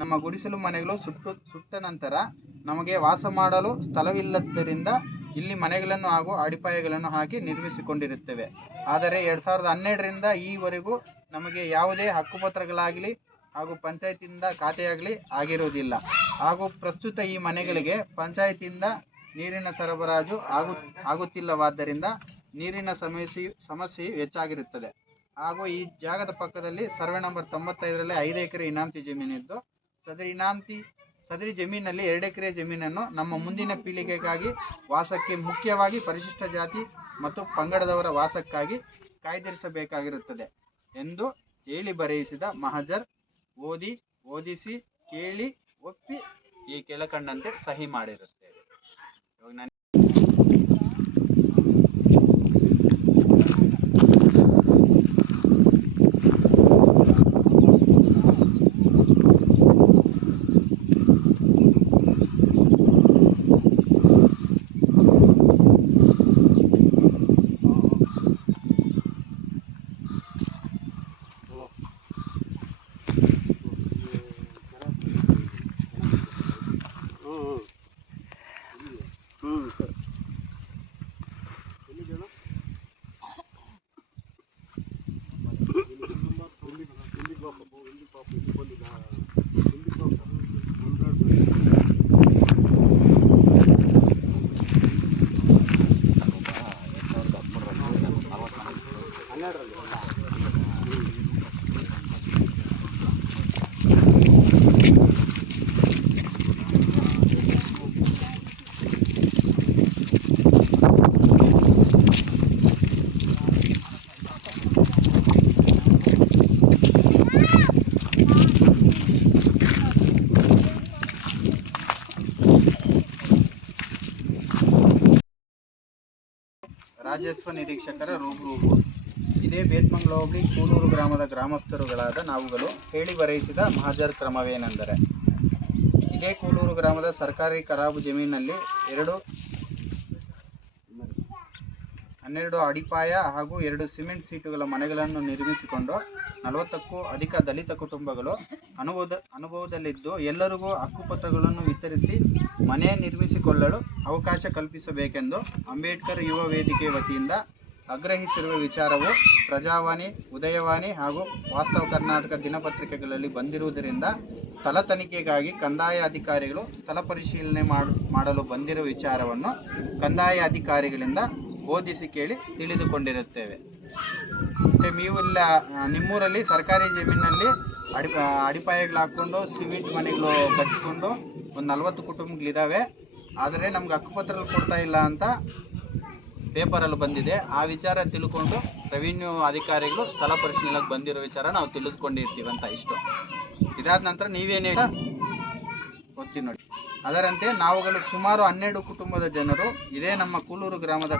ನಮ್ಮ ಗುಡಿಸಲು ಮನೆಗಳು ಸುಟ್ಟ ನಂತರ ನಮಗೆ ವಾಸ ಮಾಡಲು ಸ್ಥಳವಿಲ್ಲದ್ದರಿಂದ ಇಲ್ಲಿ ಮನೆಗಳನ್ನು ಹಾಗೂ ಅಡಿಪಾಯಗಳನ್ನು ಹಾಕಿ ನಿರ್ಮಿಸಿಕೊಂಡಿರುತ್ತೇವೆ. ಆದರೆ 2012ರಿಂದ ಈವರೆಗೂ ನಮಗೆ ಯಾವುದೇ ಹಕ್ಕುಪತ್ರಗಳಾಗಲಿ ಹಾಗೂ ಪಂಚಾಯತಿಯಿಂದ ಖಾತೆಯಾಗಲಿ ಆಗಿರುವುದಿಲ್ಲ. ಹಾಗೂ ಪ್ರಸ್ತುತ ಈ ಮನೆಗಳಿಗೆ ಪಂಚಾಯತಿಯಿಂದ ನೀರಿನ ಸರಬರಾಜು ಆಗುತ್ತಿಲ್ಲವಾದ್ದರಿಂದ ನೀರಿನ ಸಮಸ್ಯೆಯು ಹೆಚ್ಚಾಗಿರುತ್ತದೆ. ಹಾಗೂ ಈ ಜಾಗದ ಪಕ್ಕದಲ್ಲಿ ಸರ್ವೆ ನಂಬರ್ 95ರಲ್ಲಿ 5 ಎಕರೆ ಇನಾಮತಿ ಜಮೀನಿದ್ದು, ಸದರಿ ಜಮೀನಲ್ಲಿ 2 ಎಕರೆ ಜಮೀನನ್ನು ನಮ್ಮ ಮುಂದಿನ ಪೀಳಿಗೆಗಾಗಿ ವಾಸಕ್ಕೆ, ಮುಖ್ಯವಾಗಿ ಪರಿಶಿಷ್ಟ ಜಾತಿ ಮತ್ತು ಪಂಗಡದವರ ವಾಸಕ್ಕಾಗಿ ಕಾಯ್ದಿರಿಸಬೇಕಾಗಿರುತ್ತದೆ ಎಂದು ಹೇಳಿ ಬರೆಯಿಸಿದ ಮಹಜರ್ ಓದಿಸಿ ಕೇಳಿ ಒಪ್ಪಿ ಈ ಕೆಳಕಂಡಂತೆ ಸಹಿ ಮಾಡಿರುತ್ತೇವೆ. ರಾಜಸ್ವ ನಿರೀಕ್ಷಕರ ರೂಬು. ಇದೇ ಬೇತ್ಮಂಗಲ ಹೋಬಳಿ ಕೂಳೂರು ಗ್ರಾಮದ ಗ್ರಾಮಸ್ಥರುಗಳಾದ ನಾವುಗಳು ಹೇಳಿ ಬರೆಯಿಸಿದ ಮಹಜರ್ ಕ್ರಮವೇನೆಂದರೆ, ಇದೇ ಕೂಳೂರು ಗ್ರಾಮದ ಸರ್ಕಾರಿ ಖರಾಬು ಜಮೀನಿನಲ್ಲಿ 12 ಅಡಿಪಾಯ ಹಾಗೂ 2 ಸಿಮೆಂಟ್ ಸೀಟುಗಳ ಮನೆಗಳನ್ನು ನಿರ್ಮಿಸಿಕೊಂಡು 40ಕ್ಕೂ ಅಧಿಕ ದಲಿತ ಕುಟುಂಬಗಳು ಅನುಭವದಲ್ಲಿದ್ದು, ಎಲ್ಲರಿಗೂ ಹಕ್ಕುಪತ್ರಗಳನ್ನು ವಿತರಿಸಿ ಮನೆ ನಿರ್ಮಿಸಿಕೊಳ್ಳಲು ಅವಕಾಶ ಕಲ್ಪಿಸಬೇಕೆಂದು ಅಂಬೇಡ್ಕರ್ ಯುವ ವೇದಿಕೆ ವತಿಯಿಂದ ಆಗ್ರಹಿಸಿರುವ ವಿಚಾರವು ಪ್ರಜಾವಾಣಿ, ಉದಯವಾಣಿ ಹಾಗೂ ವಾಸ್ತವ ಕರ್ನಾಟಕ ದಿನಪತ್ರಿಕೆಗಳಲ್ಲಿ ಬಂದಿರುವುದರಿಂದ ಸ್ಥಳ ತನಿಖೆಗಾಗಿ ಕಂದಾಯ ಅಧಿಕಾರಿಗಳು ಸ್ಥಳ ಪರಿಶೀಲನೆ ಮಾಡಲು ಬಂದಿರುವ ವಿಚಾರವನ್ನು ಕಂದಾಯ ಅಧಿಕಾರಿಗಳಿಂದ ಓದಿಸಿ ಕೇಳಿ ತಿಳಿದುಕೊಂಡಿರುತ್ತೇವೆ. ನೀವಿಲ್ಲ ನಿಮ್ಮೂರಲ್ಲಿ ಸರ್ಕಾರಿ ಜಮೀನಲ್ಲಿ ಅಡಿಪಾಯಗಳು ಹಾಕ್ಕೊಂಡು ಸಿಮೆಂಟ್ ಮನೆಗಳು ಕಟ್ಟಿಕೊಂಡು ಒಂದು 40 ಕುಟುಂಬಗಳಿದ್ದಾವೆ. ಆದರೆ ನಮ್ಗೆ ಹಕ್ಕುಪತ್ರಗಳು ಕೊಡ್ತಾ ಇಲ್ಲ ಅಂತ ಪೇಪರಲ್ಲಿ ಬಂದಿದೆ. ಆ ವಿಚಾರ ತಿಳ್ಕೊಂಡು ರೆವಿನ್ಯೂ ಅಧಿಕಾರಿಗಳು ಸ್ಥಳ ಪರಿಶೀಲನೆಗೆ ಬಂದಿರೋ ವಿಚಾರ ನಾವು ತಿಳಿದುಕೊಂಡಿರ್ತೀವಿ ಅಂತ ಇಷ್ಟು. ಇದಾದ ನಂತರ ನೀವೇನೇ ಗೊತ್ತಿ ನೋಡಿ. ಅದರಂತೆ ನಾವುಗಳು ಸುಮಾರು 12 ಕುಟುಂಬದ ಜನರು ಇದೇ ನಮ್ಮ ಕೂಳೂರು ಗ್ರಾಮದ